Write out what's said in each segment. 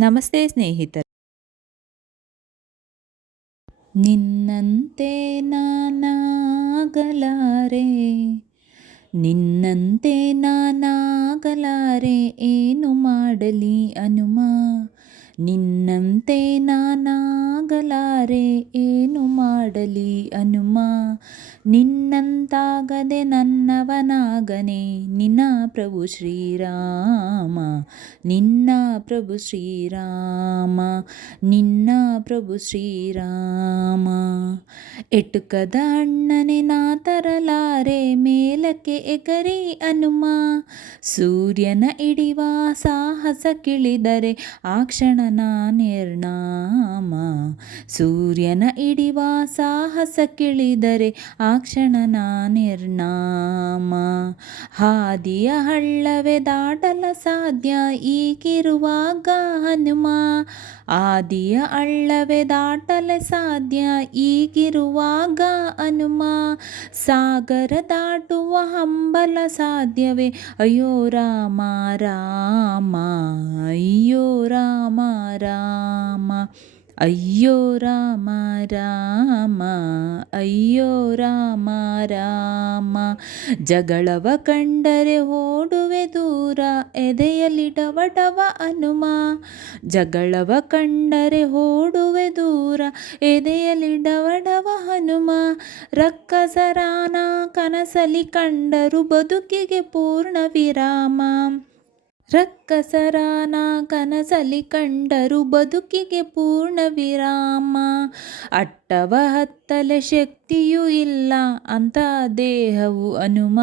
ನಮಸ್ತೆ ಸ್ನೇಹಿತರೆ. ನಿನ್ನಂತೆ ನಾನಾಗಲಾರೆ, ನಿನ್ನಂತೆ ನಾನಾಗಲಾರೆ, ಏನು ಮಾಡಲಿ ಹನುಮ. ನಿನ್ನಂತೆ ನಾನಾಗಲಾರೆ, ಏನು ಮಾಡಲಿ ಹನುಮ. ನಿನ್ನಂತಾಗದೆ ನನ್ನವನಾಗನೆ, ನಿನ್ನ ಪ್ರಭು ಶ್ರೀರಾಮ, ನಿನ್ನ ಪ್ರಭು ಶ್ರೀರಾಮ, ನಿನ್ನ ಪ್ರಭು ಶ್ರೀರಾಮ. ಎಟುಕದ ಅಣ್ಣನೆ ನಾ ತರಲಾರೆ, ಮೇಲಕ್ಕೆ ಎಗರಿ ಹನುಮ. ಸೂರ್ಯನ ಹಿಡಿವ ಸಾಹಸ ಕಿಳಿದರೆ ಆ ಕ್ಷಣ ನಾ ನಿರ್ನಾಮ. ಸೂರ್ಯನ ಹಿಡಿವ ಸಾಹಸ ಕಿಳಿದರೆ ಆ ಕ್ಷಣ ನಾ ನಿರ್ನಾಮ. ಹಾದಿಯ ಹಳ್ಳವೇ ದಾಟಲ ಸಾಧ್ಯ ಈಗಿರುವಾಗ ಹನುಮ. ಆದಿಯ ಹಳ್ಳವೇ ದಾಟಲೆ ಸಾಧ್ಯ ಈಗಿರುವಾಗ ಹನುಮ. ಸಾಗರ ದಾಟುವ ಹಂಬಲ ಸಾಧ್ಯವೇ, ಅಯ್ಯೋ ರಾಮ ರಾಮ, ಅಯ್ಯೋ ರಾಮ ರಾಮ, ಅಯ್ಯೋ ರಾಮ ರಾಮ, ಅಯ್ಯೋ ರಾಮ ರಾಮ. ಜಗಳವ ಕಂಡರೆ ಓಡುವೆ ದೂರ, ಎದೆಯಲ್ಲಿ ಡವಡವ ಹನುಮ. ಜಗಳವ ಕಂಡರೆ ಓಡುವೆ ದೂರ, ಎದೆಯಲ್ಲಿ ಡವಡವ ಹನುಮ. ರಕ್ಕಸರಾನ ಕನಸಲಿ ಕಂಡರು ಬದುಕಿಗೆ ಪೂರ್ಣ ವಿರಾಮ. ರಕ್ಕಸರಾನ ಕನಸಲಿ ಕಂಡರು ಬದುಕಿಗೆ ಪೂರ್ಣ ವಿರಾಮ. ಅಟ್ಟವ ಹತ್ತಲೆ ಶಕ್ತಿಯೂ ಇಲ್ಲ ಅಂತ ದೇಹವು ಹನುಮ.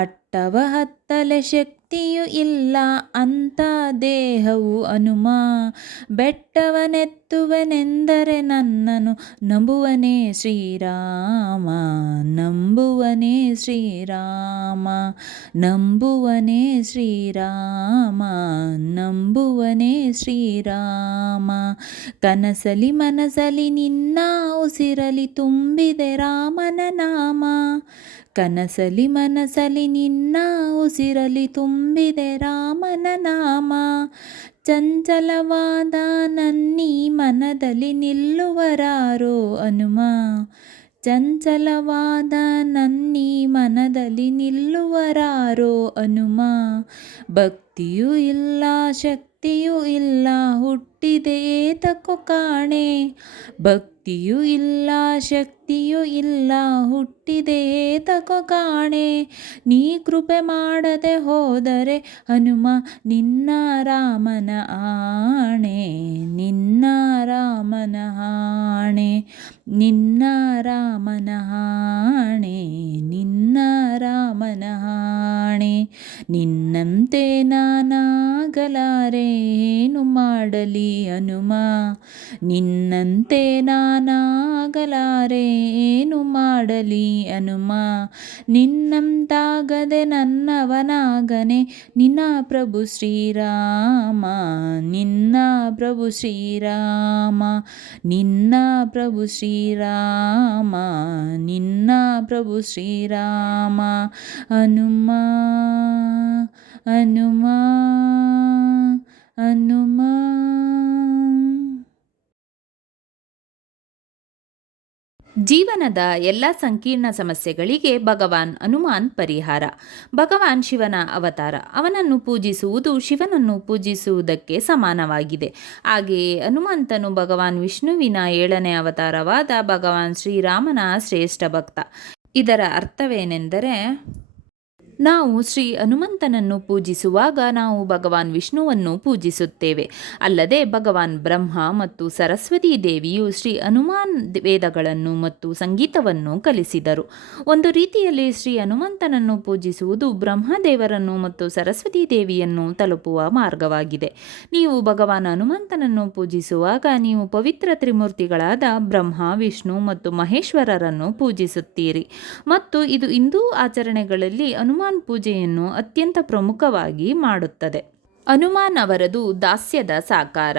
ಅಟ್ಟವ ಹತ್ತಲೆ ಶಕ್ತಿಯೂ ಇಲ್ಲ ಅಂತ ದೇಹವು ಹನುಮ. ಬೆಟ್ಟವನೆತ್ತುವೆನೆಂದರೆ ನನ್ನನು ನಂಬುವನೇ ಶ್ರೀರಾಮ, ನಂಬುವನೇ ಶ್ರೀರಾಮ, ನಂಬುವನೇ ಶ್ರೀರಾಮ, ನಂಬುವನೇ ಶ್ರೀರಾಮ. ಕನಸಲಿ ಮನಸಲಿ ನಿನ್ನ ಉಸಿರಲಿ ತುಂಬಿದೆ ರಾಮನ ನಾಮ. ಕನಸಲಿ ಮನಸಲಿ ನಿನ್ನ ಉಸಿರಲಿ ತುಂಬಿದೆ ರಾಮನ ನಾಮ. ಚಂಚಲವಾದ ನನ್ನೀ ಮನದಲ್ಲಿ ನಿಲ್ಲುವರಾರೋ ಹನುಮ. ಚಂಚಲವಾದ ನನ್ನೀ ಮನದಲ್ಲಿ ನಿಲ್ಲುವರಾರೋ ಹನುಮ. ಭಕ್ತಿಯೂ ಇಲ್ಲ ಶಕ್ತಿಯೂ ಇಲ್ಲ ಹುಟ್ಟಿದೆ ಏತಕೋ ಕಾಣೆ. ಭಕ್ತಿಯೂ ಇಲ್ಲ ಶಕ್ತಿಯೂ ಇಲ್ಲ ಹುಟ್ಟಿದೆ ಏತಕೋ ಕಾಣೆ. ನೀ ಕೃಪೆ ಮಾಡದೆ ಹೋದರೆ ಹನುಮ, ನಿನ್ನ ರಾಮನ ಆಣೆ, ನಿನ್ನ ರಾಮನ ಆಣೆ, ನಿನ್ನ ರಾಮನ ಆಣೆ, ನಿನ್ನ ರಾಮನ ಆಣೆ. ನಿನ್ನಂತೆ ನಾನಾಗಲಾರೆ, ಏನು ಮಾಡಲಿ ಹನುಮ. ನಿನ್ನಂತೆ ನಾನಾಗಲಾರೆ, ಏನು ಮಾಡಲಿ ಹನುಮ. ನಿನ್ನಂತಾಗದೆ ನನ್ನವನಾಗನೆ, ನಿನ್ನ ಪ್ರಭು ಶ್ರೀರಾಮ, ನಿನ್ನ ಪ್ರಭು ಶ್ರೀರಾಮ, ನಿನ್ನ ಪ್ರಭು ಶ್ರೀರಾಮ, ನಿನ್ನ ಪ್ರಭು ಶ್ರೀರಾಮ. ಹನುಮ ಹನುಮ ಹನುಮ. ಜೀವನದ ಎಲ್ಲ ಸಂಕೀರ್ಣ ಸಮಸ್ಯೆಗಳಿಗೆ ಭಗವಾನ್ ಹನುಮಾನ್ ಪರಿಹಾರ. ಭಗವಾನ್ ಶಿವನ ಅವತಾರ. ಅವನನ್ನು ಪೂಜಿಸುವುದು ಶಿವನನ್ನು ಪೂಜಿಸುವುದಕ್ಕೆ ಸಮಾನವಾಗಿದೆ. ಹಾಗೆಯೇ ಹನುಮಂತನು ಭಗವಾನ್ ವಿಷ್ಣುವಿನ 7ನೇ ಅವತಾರವಾದ ಭಗವಾನ್ ಶ್ರೀರಾಮನ ಶ್ರೇಷ್ಠ ಭಕ್ತ. ಇದರ ಅರ್ಥವೇನೆಂದರೆ, ನಾವು ಶ್ರೀ ಹನುಮಂತನನ್ನು ಪೂಜಿಸುವಾಗ ನಾವು ಭಗವಾನ್ ವಿಷ್ಣುವನ್ನು ಪೂಜಿಸುತ್ತೇವೆ. ಅಲ್ಲದೆ ಭಗವಾನ್ ಬ್ರಹ್ಮ ಮತ್ತು ಸರಸ್ವತಿ ದೇವಿಯು ಶ್ರೀ ಹನುಮಾನ್ ವೇದಗಳನ್ನು ಮತ್ತು ಸಂಗೀತವನ್ನು ಕಲಿಸಿದರು. ಒಂದು ರೀತಿಯಲ್ಲಿ ಶ್ರೀ ಹನುಮಂತನನ್ನು ಪೂಜಿಸುವುದು ಬ್ರಹ್ಮದೇವರನ್ನು ಮತ್ತು ಸರಸ್ವತಿ ದೇವಿಯನ್ನು ತಲುಪುವ ಮಾರ್ಗವಾಗಿದೆ. ನೀವು ಭಗವಾನ್ ಹನುಮಂತನನ್ನು ಪೂಜಿಸುವಾಗ ನೀವು ಪವಿತ್ರ ತ್ರಿಮೂರ್ತಿಗಳಾದ ಬ್ರಹ್ಮ, ವಿಷ್ಣು ಮತ್ತು ಮಹೇಶ್ವರರನ್ನು ಪೂಜಿಸುತ್ತೀರಿ. ಮತ್ತು ಇದು ಹಿಂದೂ ಆಚರಣೆಗಳಲ್ಲಿ ಹನುಮಾನ್ ಪೂಜೆಯನ್ನು ಅತ್ಯಂತ ಪ್ರಮುಖವಾಗಿ ಮಾಡುತ್ತದೆ. ಹನುಮಾನ್ ಅವರದು ದಾಸ್ಯದ ಸಾಕಾರ.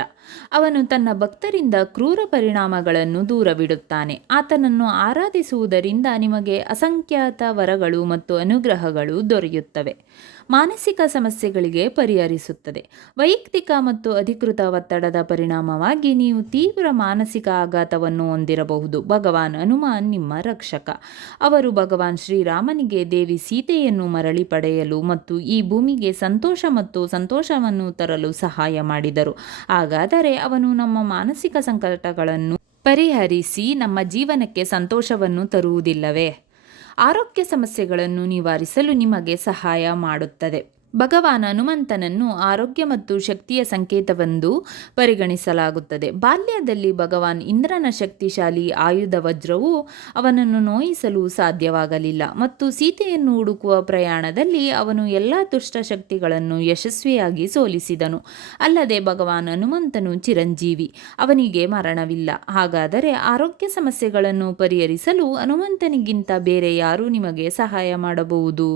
ಅವನು ತನ್ನ ಭಕ್ತರಿಂದ ಕ್ರೂರ ಪರಿಣಾಮಗಳನ್ನು ದೂರವಿಡುತ್ತಾನೆ. ಆತನನ್ನು ಆರಾಧಿಸುವುದರಿಂದ ನಿಮಗೆ ಅಸಂಖ್ಯಾತ ವರಗಳು ಮತ್ತು ಅನುಗ್ರಹಗಳು ದೊರೆಯುತ್ತವೆ. ಮಾನಸಿಕ ಸಮಸ್ಯೆಗಳಿಗೆ ಪರಿಹರಿಸುತ್ತದೆ. ವೈಯಕ್ತಿಕ ಮತ್ತು ಅಧಿಕೃತ ಒತ್ತಡದ ಪರಿಣಾಮವಾಗಿ ನೀವು ತೀವ್ರ ಮಾನಸಿಕ ಆಘಾತವನ್ನು ಹೊಂದಿರಬಹುದು. ಭಗವಾನ್ ಹನುಮಾನ್ ನಿಮ್ಮ ರಕ್ಷಕ. ಅವರು ಭಗವಾನ್ ಶ್ರೀರಾಮನಿಗೆ ದೇವಿ ಸೀತೆಯನ್ನು ಮರಳಿ ಪಡೆಯಲು ಮತ್ತು ಈ ಭೂಮಿಗೆ ಸಂತೋಷ ಮತ್ತು ಸಂತೋಷವನ್ನು ತರಲು ಸಹಾಯ ಮಾಡಿದರು. ಹಾಗಾದರೆ ಅವನು ನಮ್ಮ ಮಾನಸಿಕ ಸಂಕಟಗಳನ್ನು ಪರಿಹರಿಸಿ ನಮ್ಮ ಜೀವನಕ್ಕೆ ಸಂತೋಷವನ್ನು ತರುವುದಿಲ್ಲವೇ? ಆರೋಗ್ಯ ಸಮಸ್ಯೆಗಳನ್ನು ನಿವಾರಿಸಲು ನಿಮಗೆ ಸಹಾಯ ಮಾಡುತ್ತದೆ. ಭಗವಾನ್ ಹನುಮಂತನನ್ನು ಆರೋಗ್ಯ ಮತ್ತು ಶಕ್ತಿಯ ಸಂಕೇತವೆಂದು ಪರಿಗಣಿಸಲಾಗುತ್ತದೆ. ಬಾಲ್ಯದಲ್ಲಿ ಭಗವಾನ್ ಇಂದ್ರನ ಶಕ್ತಿಶಾಲಿ ಆಯುಧ ವಜ್ರವು ಅವನನ್ನು ನೋಯಿಸಲು ಸಾಧ್ಯವಾಗಲಿಲ್ಲ ಮತ್ತು ಸೀತೆಯನ್ನು ಹುಡುಕುವ ಪ್ರಯಾಣದಲ್ಲಿ ಅವನು ಎಲ್ಲ ದುಷ್ಟಶಕ್ತಿಗಳನ್ನು ಯಶಸ್ವಿಯಾಗಿ ಸೋಲಿಸಿದನು. ಅಲ್ಲದೆ ಭಗವಾನ್ ಹನುಮಂತನು ಚಿರಂಜೀವಿ, ಅವನಿಗೆ ಮರಣವಿಲ್ಲ. ಹಾಗಾದರೆ ಆರೋಗ್ಯ ಸಮಸ್ಯೆಗಳನ್ನು ಪರಿಹರಿಸಲು ಹನುಮಂತನಿಗಿಂತ ಬೇರೆ ಯಾರು ನಿಮಗೆ ಸಹಾಯ ಮಾಡಬಹುದು?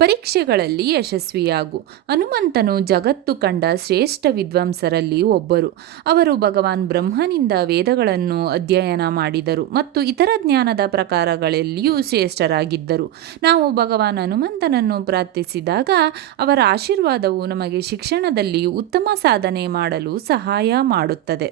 ಪರೀಕ್ಷೆಗಳಲ್ಲಿ ಯಶಸ್ವಿಯಾಗು. ಹನುಮಂತನು ಜಗತ್ತು ಕಂಡ ಶ್ರೇಷ್ಠ ವಿದ್ವಾಂಸರಲ್ಲಿ ಒಬ್ಬರು. ಅವರು ಭಗವಾನ್ ಬ್ರಹ್ಮನಿಂದ ವೇದಗಳನ್ನು ಅಧ್ಯಯನ ಮಾಡಿದರು ಮತ್ತು ಇತರ ಜ್ಞಾನದ ಪ್ರಕಾರಗಳಲ್ಲಿಯೂ ಶ್ರೇಷ್ಠರಾಗಿದ್ದರು. ನಾವು ಭಗವಾನ್ ಹನುಮಂತನನ್ನು ಪ್ರಾರ್ಥಿಸಿದಾಗ ಅವರ ಆಶೀರ್ವಾದವು ನಮಗೆ ಶಿಕ್ಷಣದಲ್ಲಿ ಉತ್ತಮ ಸಾಧನೆ ಮಾಡಲು ಸಹಾಯ ಮಾಡುತ್ತದೆ.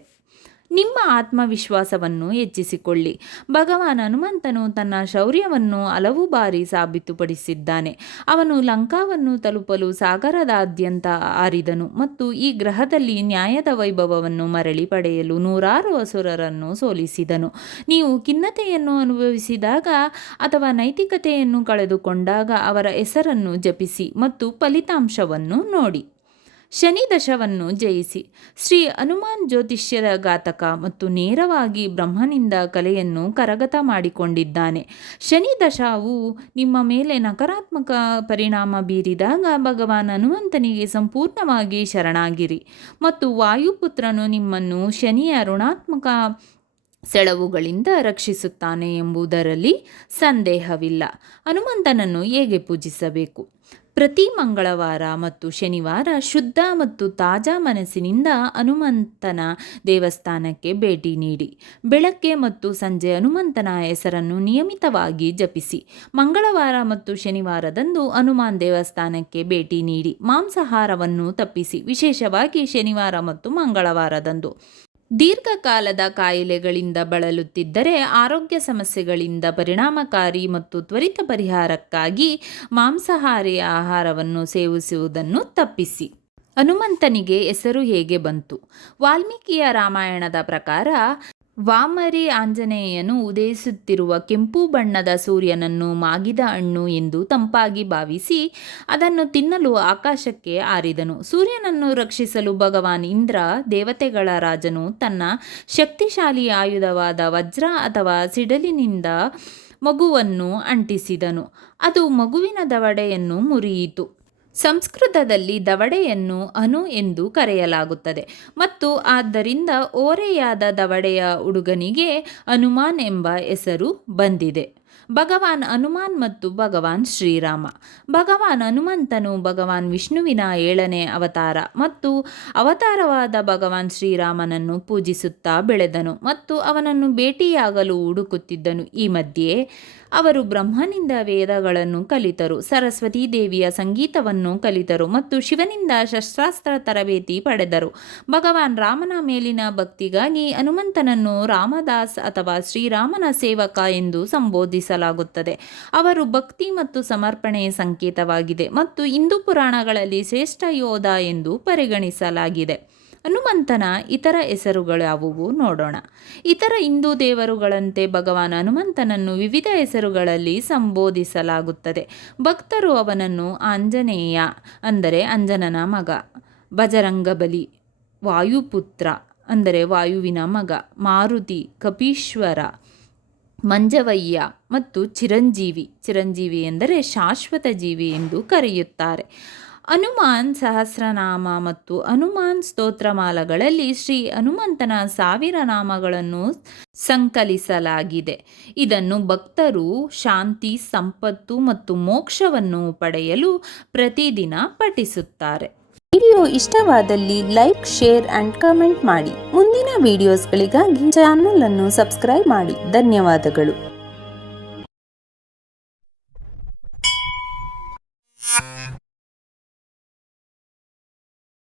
ನಿಮ್ಮ ಆತ್ಮವಿಶ್ವಾಸವನ್ನು ಹೆಚ್ಚಿಸಿಕೊಳ್ಳಿ. ಭಗವಾನ್ ಹನುಮಂತನು ತನ್ನ ಶೌರ್ಯವನ್ನು ಹಲವು ಬಾರಿ ಸಾಬೀತುಪಡಿಸಿದ್ದಾನೆ. ಅವನು ಲಂಕಾವನ್ನು ತಲುಪಲು ಸಾಗರದಾದ್ಯಂತ ಹಾರಿದನು ಮತ್ತು ಈ ಗ್ರಹದಲ್ಲಿ ನ್ಯಾಯದ ವೈಭವವನ್ನು ಮರಳಿ ಪಡೆಯಲು ನೂರಾರು ಅಸುರರನ್ನು ಸೋಲಿಸಿದನು. ನೀವು ಖಿನ್ನತೆಯನ್ನು ಅನುಭವಿಸಿದಾಗ ಅಥವಾ ನೈತಿಕತೆಯನ್ನು ಕಳೆದುಕೊಂಡಾಗ ಅವರ ಹೆಸರನ್ನು ಜಪಿಸಿ ಮತ್ತು ಫಲಿತಾಂಶವನ್ನು ನೋಡಿ. ಶನಿ ದಶವನ್ನು ಜಯಿಸಿ. ಶ್ರೀ ಹನುಮಾನ್ ಜ್ಯೋತಿಷ್ಯದ ಘಾತಕ ಮತ್ತು ನೇರವಾಗಿ ಬ್ರಹ್ಮನಿಂದ ಕಲೆಯನ್ನು ಕರಗತ ಮಾಡಿಕೊಂಡಿದ್ದಾನೆ. ಶನಿ ದಶವು ನಿಮ್ಮ ಮೇಲೆ ನಕಾರಾತ್ಮಕ ಪರಿಣಾಮ ಬೀರಿದಾಗ ಭಗವಾನ್ ಹನುಮಂತನಿಗೆ ಸಂಪೂರ್ಣವಾಗಿ ಶರಣಾಗಿರಿ ಮತ್ತು ವಾಯುಪುತ್ರನು ನಿಮ್ಮನ್ನು ಶನಿಯ ಋಣಾತ್ಮಕ ಸೆಳವುಗಳಿಂದ ರಕ್ಷಿಸುತ್ತಾನೆ ಎಂಬುದರಲ್ಲಿ ಸಂದೇಹವಿಲ್ಲ. ಹನುಮಂತನನ್ನು ಹೇಗೆ ಪೂಜಿಸಬೇಕು? ಪ್ರತಿ ಮಂಗಳವಾರ ಮತ್ತು ಶನಿವಾರ ಶುದ್ಧ ಮತ್ತು ತಾಜಾ ಮನಸ್ಸಿನಿಂದ ಹನುಮಂತನ ದೇವಸ್ಥಾನಕ್ಕೆ ಭೇಟಿ ನೀಡಿ. ಬೆಳಗ್ಗೆ ಮತ್ತು ಸಂಜೆ ಹನುಮಂತನ ಹೆಸರನ್ನು ನಿಯಮಿತವಾಗಿ ಜಪಿಸಿ. ಮಂಗಳವಾರ ಮತ್ತು ಶನಿವಾರದಂದು ಹನುಮಾನ್ ದೇವಸ್ಥಾನಕ್ಕೆ ಭೇಟಿ ನೀಡಿ. ಮಾಂಸಾಹಾರವನ್ನು ತಪ್ಪಿಸಿ, ವಿಶೇಷವಾಗಿ ಶನಿವಾರ ಮತ್ತು ಮಂಗಳವಾರದಂದು. ದೀರ್ಘಕಾಲದ ಕಾಯಿಲೆಗಳಿಂದ ಬಳಲುತ್ತಿದ್ದರೆ ಆರೋಗ್ಯ ಸಮಸ್ಯೆಗಳಿಂದ ಪರಿಣಾಮಕಾರಿ ಮತ್ತು ತ್ವರಿತ ಪರಿಹಾರಕ್ಕಾಗಿ ಮಾಂಸಾಹಾರಿ ಆಹಾರವನ್ನು ಸೇವಿಸುವುದನ್ನು ತಪ್ಪಿಸಿ. ಹನುಮಂತನಿಗೆ ಹೆಸರು ಹೇಗೆ ಬಂತು? ವಾಲ್ಮೀಕಿಯ ರಾಮಾಯಣದ ಪ್ರಕಾರ ವಾಮರಿ ಆಂಜನೇಯನು ಉದಯಿಸುತ್ತಿರುವ ಕೆಂಪು ಬಣ್ಣದ ಸೂರ್ಯನನ್ನು ಮಾಗಿದ ಹಣ್ಣು ಎಂದು ತಂಪಾಗಿ ಭಾವಿಸಿ ಅದನ್ನು ತಿನ್ನಲು ಆಕಾಶಕ್ಕೆ ಹಾರಿದನು. ಸೂರ್ಯನನ್ನು ರಕ್ಷಿಸಲು ಭಗವಾನ್ ಇಂದ್ರ, ದೇವತೆಗಳ ರಾಜನು, ತನ್ನ ಶಕ್ತಿಶಾಲಿ ಆಯುಧವಾದ ವಜ್ರ ಅಥವಾ ಸಿಡಿಲಿನಿಂದ ಮಗುವನ್ನು ಅಂಟಿಸಿದನು. ಅದು ಮಗುವಿನ ದವಡೆಯನ್ನು ಮುರಿಯಿತು. ಸಂಸ್ಕೃತದಲ್ಲಿ ದವಡೆಯನ್ನು ಅನು ಎಂದು ಕರೆಯಲಾಗುತ್ತದೆ ಮತ್ತು ಆದ್ದರಿಂದ ಓರೆಯಾದ ದವಡೆಯ ಹುಡುಗನಿಗೆ ಹನುಮಾನ್ ಎಂಬ ಹೆಸರು ಬಂದಿದೆ. ಭಗವಾನ್ ಹನುಮಾನ್ ಮತ್ತು ಭಗವಾನ್ ಶ್ರೀರಾಮ. ಭಗವಾನ್ ಹನುಮಂತನು ಭಗವಾನ್ ವಿಷ್ಣುವಿನ 7ನೇ ಅವತಾರ ಮತ್ತು ಅವತಾರವಾದ ಭಗವಾನ್ ಶ್ರೀರಾಮನನ್ನು ಪೂಜಿಸುತ್ತಾ ಬೆಳೆದನು ಮತ್ತು ಅವನನ್ನು ಭೇಟಿಯಾಗಲು ಹುಡುಕುತ್ತಿದ್ದನು. ಈ ಮಧ್ಯೆ ಅವರು ಬ್ರಹ್ಮನಿಂದ ವೇದಗಳನ್ನು ಕಲಿತರು, ಸರಸ್ವತೀ ದೇವಿಯ ಸಂಗೀತವನ್ನು ಕಲಿತರು ಮತ್ತು ಶಿವನಿಂದ ಶಸ್ತ್ರಾಸ್ತ್ರ ತರಬೇತಿ ಪಡೆದರು. ಭಗವಾನ್ ರಾಮನ ಮೇಲಿನ ಭಕ್ತಿಗಾಗಿ ಹನುಮಂತನನ್ನು ರಾಮದಾಸ್ ಅಥವಾ ಶ್ರೀರಾಮನ ಸೇವಕ ಎಂದು ಸಂಬೋಧಿಸಲಾಗುತ್ತದೆ. ಅವರು ಭಕ್ತಿ ಮತ್ತು ಸಮರ್ಪಣೆಯ ಸಂಕೇತವಾಗಿದೆ ಮತ್ತು ಹಿಂದೂ ಪುರಾಣಗಳಲ್ಲಿ ಶ್ರೇಷ್ಠ ಯೋಧ ಎಂದು ಪರಿಗಣಿಸಲಾಗಿದೆ. ಹನುಮಂತನ ಇತರ ಹೆಸರುಗಳ್ಯಾವುವು ನೋಡೋಣ. ಇತರ ಹಿಂದೂ ದೇವರುಗಳಂತೆ ಭಗವಾನ್ ಹನುಮಂತನನ್ನು ವಿವಿಧ ಹೆಸರುಗಳಲ್ಲಿ ಸಂಬೋಧಿಸಲಾಗುತ್ತದೆ. ಭಕ್ತರು ಅವನನ್ನು ಆಂಜನೇಯ ಅಂದರೆ ಅಂಜನನ ಮಗ, ಬಜರಂಗಬಲಿ, ವಾಯುಪುತ್ರ ಅಂದರೆ ವಾಯುವಿನ ಮಗ, ಮಾರುತಿ, ಕಪೀಶ್ವರ, ಮಂಜವಯ್ಯ ಮತ್ತು ಚಿರಂಜೀವಿ ಎಂದರೆ ಶಾಶ್ವತ ಜೀವಿ ಎಂದು ಕರೆಯುತ್ತಾರೆ. ಹನುಮಾನ್ ಸಹಸ್ರನಾಮ ಮತ್ತು ಹನುಮಾನ್ ಸ್ತೋತ್ರಮಾಲಗಳಲ್ಲಿ ಶ್ರೀ ಹನುಮಂತನ 1000 ನಾಮಗಳನ್ನು ಸಂಕಲಿಸಲಾಗಿದೆ. ಇದನ್ನು ಭಕ್ತರು ಶಾಂತಿ, ಸಂಪತ್ತು ಮತ್ತು ಮೋಕ್ಷವನ್ನು ಪಡೆಯಲು ಪ್ರತಿದಿನ ಪಠಿಸುತ್ತಾರೆ. ವಿಡಿಯೋ ಇಷ್ಟವಾದಲ್ಲಿ ಲೈಕ್, ಶೇರ್ ಅಂಡ್ ಕಮೆಂಟ್ ಮಾಡಿ. ಮುಂದಿನ ವಿಡಿಯೋಸ್ಗಳಿಗಾಗಿ ಚಾನಲ್ ಅನ್ನು ಸಬ್ಸ್ಕ್ರೈಬ್ ಮಾಡಿ. ಧನ್ಯವಾದಗಳು.